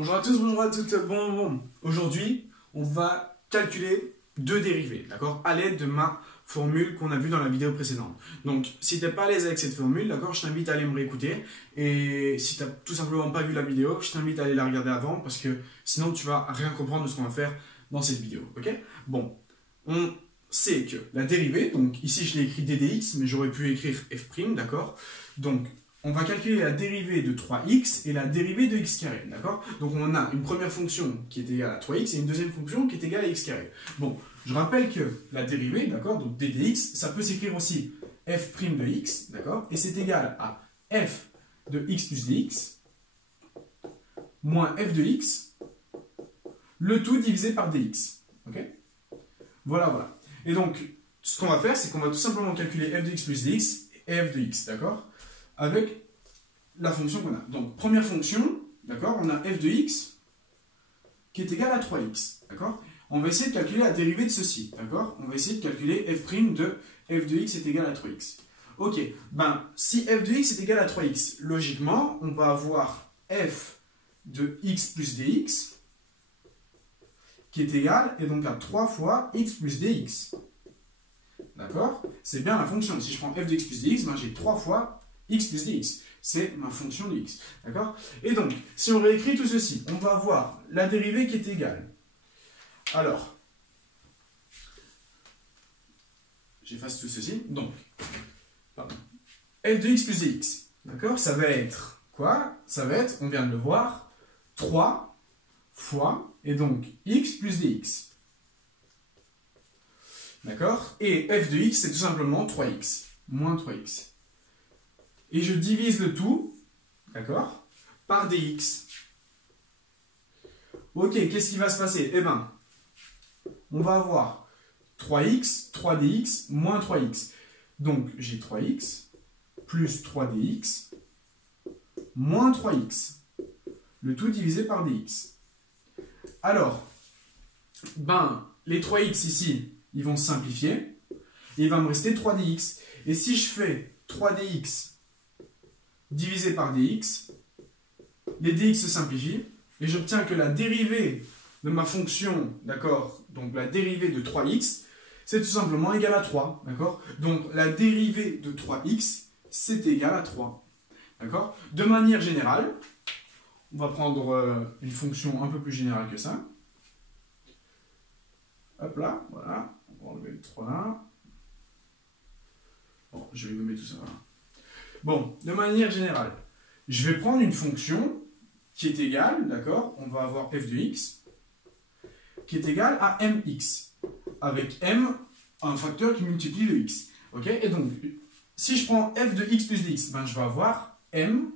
Bonjour à tous, bonjour à toutes. Aujourd'hui, on va calculer deux dérivés, d'accord, à l'aide de ma formule qu'on a vue dans la vidéo précédente. Donc, si tu n'es pas à l'aise avec cette formule, d'accord, je t'invite à aller me réécouter. Et si tu n'as tout simplement pas vu la vidéo, je t'invite à aller la regarder avant parce que sinon tu vas rien comprendre de ce qu'on va faire dans cette vidéo, ok? Bon, on sait que la dérivée, donc ici je l'ai écrit ddx, mais j'aurais pu écrire f', d'accord? Donc, on va calculer la dérivée de 3x et la dérivée de x carré, d'accord? Donc on a une première fonction qui est égale à 3x et une deuxième fonction qui est égale à x carré. Bon, je rappelle que la dérivée, d'accord, donc ddx, ça peut s'écrire aussi f' de x, d'accord? Et c'est égal à f de x plus dx moins f de x, le tout divisé par dx, ok? Voilà. Et donc, ce qu'on va faire, c'est qu'on va tout simplement calculer f de x plus dx et f de x, d'accord? Avec la fonction qu'on a. Donc, première fonction, d'accord, on a f de x qui est égal à 3x, d'accord? On va essayer de calculer la dérivée de ceci, d'accord? On va essayer de calculer f' de f de x est égal à 3x. Ok, ben, si f de x est égal à 3x, logiquement, on va avoir f de x plus dx qui est égal, et donc à 3 fois x plus dx. D'accord? C'est bien la fonction. Si je prends f de x plus dx, ben, j'ai 3 fois x plus dx. C'est ma fonction de x. D'accord? Et donc, si on réécrit tout ceci, on va avoir la dérivée qui est égale. Alors, j'efface tout ceci. Donc, f de x plus dx. D'accord? Ça va être quoi? Ça va être, on vient de le voir, 3 fois, et donc x plus dx. D'accord? Et f de x, c'est tout simplement 3x, moins 3x. Et je divise le tout, d'accord, par dx. Ok, qu'est-ce qui va se passer? Eh bien, on va avoir 3x, 3dx, moins 3x. Donc, j'ai 3x, plus 3dx, moins 3x. Le tout divisé par dx. Alors, ben, les 3x ici, ils vont se simplifier. Et il va me rester 3dx. Et si je fais 3dx divisé par dx, les dx se simplifient, et j'obtiens que la dérivée de ma fonction, d'accord, donc la dérivée de 3x, c'est tout simplement égal à 3, d'accord? Donc la dérivée de 3x, c'est égal à 3, d'accord? De manière générale, on va prendre une fonction un peu plus générale que ça. Hop là, voilà, on va enlever le 3 là. Bon, je vais nommer tout ça, voilà. Bon, de manière générale, je vais prendre une fonction qui est égale, d'accord, on va avoir f de x, qui est égale à mx, avec m, un facteur qui multiplie le x. Ok? Et donc, si je prends f de x plus dx, ben, je vais avoir m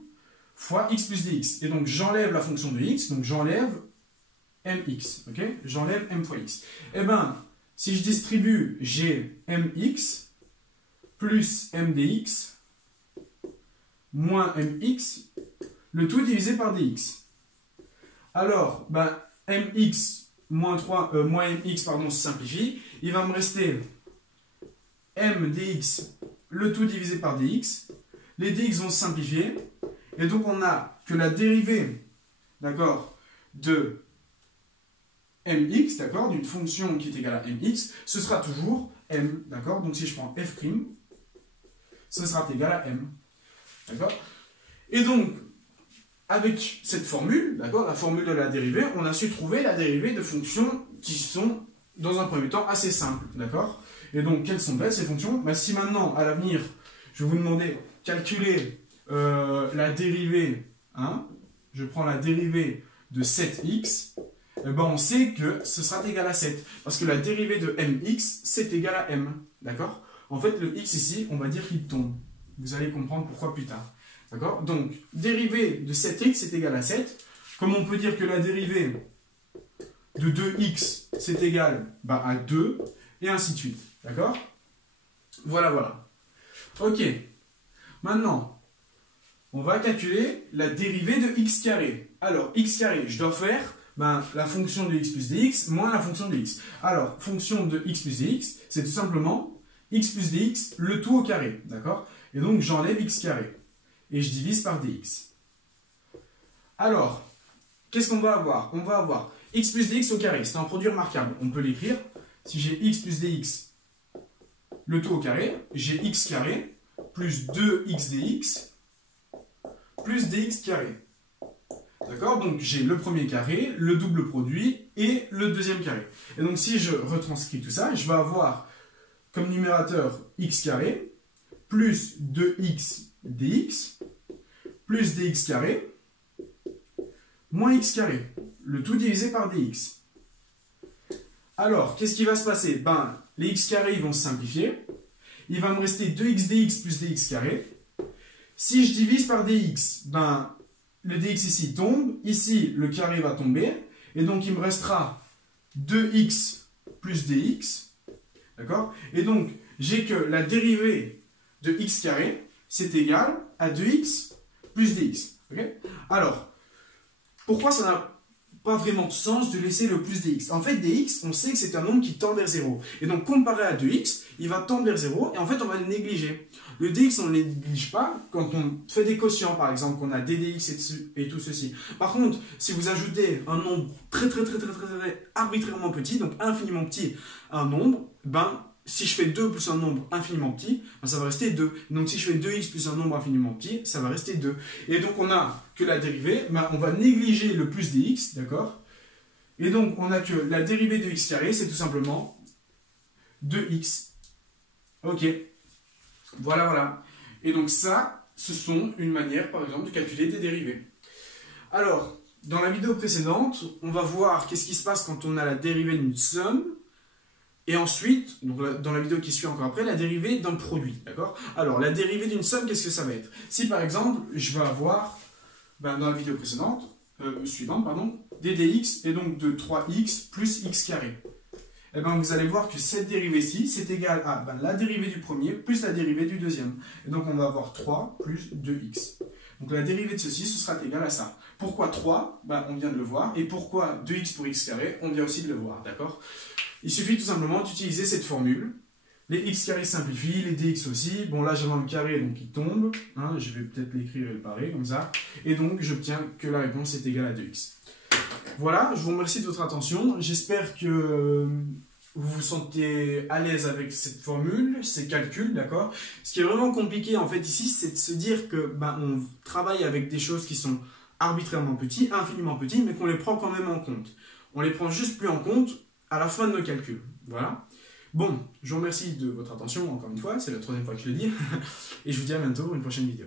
fois x plus dx. Et donc, j'enlève la fonction de x, donc j'enlève mx. Ok? J'enlève m fois x. Et bien, si je distribue, j'ai mx plus m dx moins mx, le tout divisé par dx. Alors, ben, mx moins mx, pardon, se simplifie. Il va me rester m dx, le tout divisé par dx. Les dx vont se simplifier. Et donc, on a que la dérivée, d'accord, de mx, d'accord, d'une fonction qui est égale à mx, ce sera toujours m, d'accord. Donc, si je prends f', ce sera égal à m. D'accord? Et donc, avec cette formule, d'accord, la formule de la dérivée, on a su trouver la dérivée de fonctions qui sont, dans un premier temps, assez simples. D'accord? Et donc, quelles sont-elles, ces fonctions? Ben, si maintenant, à l'avenir, je vais vous demander calculer la dérivée, hein, je prends la dérivée de 7x, eh ben, on sait que ce sera égal à 7. Parce que la dérivée de mx, c'est égal à m. D'accord? En fait, le x ici, on va dire qu'il tombe. Vous allez comprendre pourquoi plus tard. D'accord? Donc, dérivée de 7x est égal à 7. Comme on peut dire que la dérivée de 2x, c'est égal à 2, et ainsi de suite. D'accord? Voilà. Ok. Maintenant, on va calculer la dérivée de x carré. Alors, x carré, je dois faire la fonction de x plus dx moins la fonction de x. Alors, fonction de x plus dx, c'est tout simplement x plus dx, le tout au carré. D'accord? Et donc, j'enlève x carré. Et je divise par dx. Alors, qu'est-ce qu'on va avoir? On va avoir x plus dx au carré, c'est un produit remarquable. On peut l'écrire, si j'ai x plus dx, le tout au carré, j'ai x carré plus 2x dx plus dx carré. D'accord? Donc j'ai le premier carré, le double produit et le deuxième carré. Et donc si je retranscris tout ça, je vais avoir comme numérateur x carré plus 2x dx plus dx carré moins x carré. Le tout divisé par dx. Alors, qu'est-ce qui va se passer? Ben, les x carrés ils vont se simplifier. Il va me rester 2x dx plus dx carré. Si je divise par dx, ben, le dx ici tombe. Ici, le carré va tomber. Et donc, il me restera 2x plus dx. D'accord? Et donc, j'ai que la dérivée de x carré, c'est égal à 2x plus dx. Okay? Alors, pourquoi ça n'a pas vraiment de sens de laisser le plus dx? En fait, dx, on sait que c'est un nombre qui tend vers 0. Et donc, comparé à 2x, il va tendre vers 0. Et en fait, on va le négliger. Le dx, on ne le néglige pas quand on fait des quotients, par exemple, qu'on a ddx et tout ceci. Par contre, si vous ajoutez un nombre très arbitrairement petit, donc infiniment petit, à un nombre, ben, si je fais 2 plus un nombre infiniment petit, ben ça va rester 2. Donc si je fais 2x plus un nombre infiniment petit, ça va rester 2. Et donc on a que la dérivée, ben on va négliger le plus dx, d'accord? Et donc on a que la dérivée de x carré, c'est tout simplement 2x. Ok. Voilà, voilà. Et donc ça, ce sont une manière, par exemple, de calculer des dérivées. Alors, dans la vidéo précédente, on va voir qu'est-ce qui se passe quand on a la dérivée d'une somme. Et ensuite, donc dans la vidéo qui suit encore après, la dérivée d'un produit, d'accord? Alors, la dérivée d'une somme, qu'est-ce que ça va être? Si par exemple, je vais avoir, ben, dans la vidéo précédente, suivante, pardon, ddx, et donc de 3x plus x carré. Et ben, vous allez voir que cette dérivée-ci, c'est égal à ben, la dérivée du premier plus la dérivée du deuxième. Et donc, on va avoir 3 plus 2x. Donc, la dérivée de ceci, ce sera égal à ça. Pourquoi 3? Ben, on vient de le voir. Et pourquoi 2x pour x carré? On vient aussi de le voir, d'accord? Il suffit tout simplement d'utiliser cette formule. Les x carrés simplifient, les dx aussi. Bon, là, j'ai un carré, donc il tombe. Hein, je vais peut-être l'écrire et le parer, comme ça. Et donc, j'obtiens que la réponse est égale à 2x. Voilà, je vous remercie de votre attention. J'espère que vous vous sentez à l'aise avec cette formule, ces calculs, d'accord? Ce qui est vraiment compliqué, en fait, ici, c'est de se dire que ben, on travaille avec des choses qui sont arbitrairement petites, infiniment petites, mais qu'on les prend quand même en compte. On les prend juste plus en compte à la fin de nos calculs. Voilà. Bon, je vous remercie de votre attention, encore une fois, c'est la troisième fois que je le dis, et je vous dis à bientôt pour une prochaine vidéo.